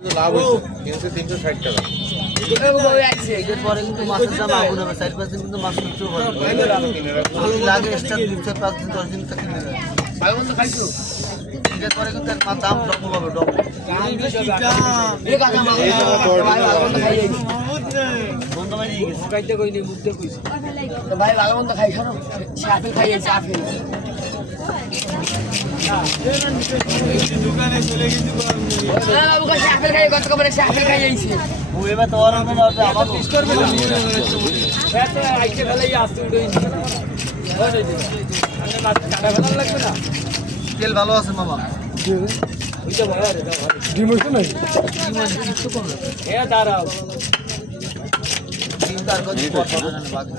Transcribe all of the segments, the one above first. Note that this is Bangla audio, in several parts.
লাভ হচ্ছে 360 টাকা। পরে কিন্তু মাছের দাম আগুন হবে, 4-5 দিন কিন্তু মাছ কিনতে হবে। লাগে এক্সট্রা 2-4-5 দিন 10 দিন থেকে কিনে দেয়। এটার পরে কিন্তু আর দাম ডবল হবে, ডবল। বন্ধ হয়ে গেছে, কাইতে কইনি মুখতে কইছি ভাই ভালো মন্দ খাই শোনো, সে আপেল খাইয়েছে আপেল। দোকানে চলে গেছি বাবু কাছে আপেল খাইয়ে কত করে সে আপেল খাইয়েছে। ও এবার তো আর হবে না, আবার মিস করবে না। এত আইতে ফেলাই আসতে উঠেইছে। ওই যে আপনি মাছ কাটা ফেলা লাগবে না। তেল ভালো আছে মামা। ওইটা ভালো রে, দাও ভালো। ডিম হইছে না? ডিম আছে কিছু কম না। এ দাঁড়াও। ডিম তার কত পড়ছে না বাকি।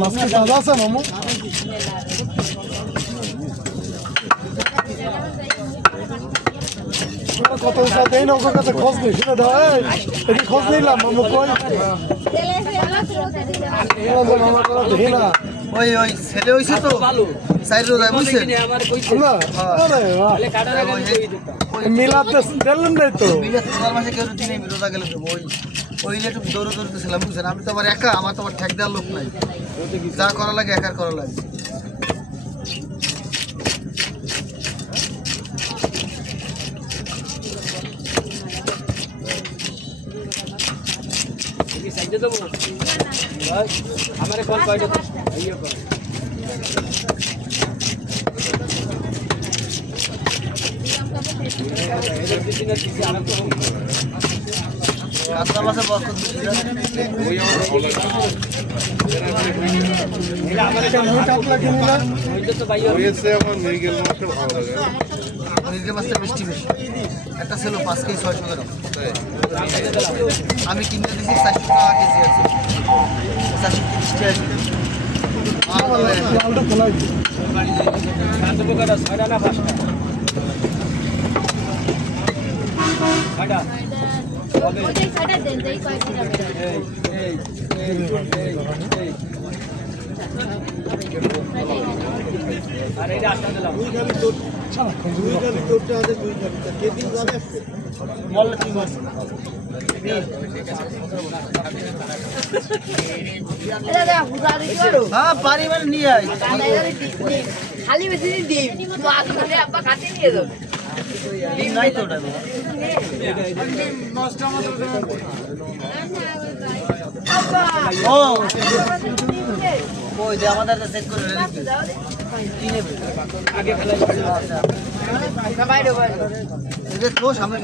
মাছটা তাজা আছে মামু? কত পয়সা দেই না ওর কাছে খোঁজ নেই, শুনে দাও। এই খোঁজ নিলাম মামু কই? দেখি না ওই ওই ছেলে হইছে তো ভালো সাইড রোজা বুঝছেন না? আরে বাহ, মিলাতে দিলেন নাই তো। মিলাতে তোমার মাসে কেউ দিনে রোজা গেলে তো ওই ওইলে একটু দৌড়ে দৌড়তেছিলাম বুঝছেন। আমি তো আবার একা, আমার তো আবার ঠেক দেওয়ার লোক নাই, যা করা লাগে একার করা লাগে। আমার কল কয়টা ইয়ে কর কাতলা মাছের বস্তা কাতলা কিনে না হয়েছে আমার মৃগেল মাছটা ভালো লাগে। মৃগেল মাছটা মিষ্টি বেশি। একটা ছিল 5 কেজি 600 গ্রাম, আমি কিনে দিয়েছি 400 টাকা কেজি আছে, 430 টাকা কেজি। লালটা খোলাই হ্যাঁ পারি মানে নিয়ে আয়। খালি বেশি ডিম মাছ খালি আব্বা খাতে নিয়ে যাবে। ডিম নাই তো ওটা। ও ওই যে আমাদের চেক করে কিনে আগে ফেলাই বাইরে বাইরে এই যে তো সামনে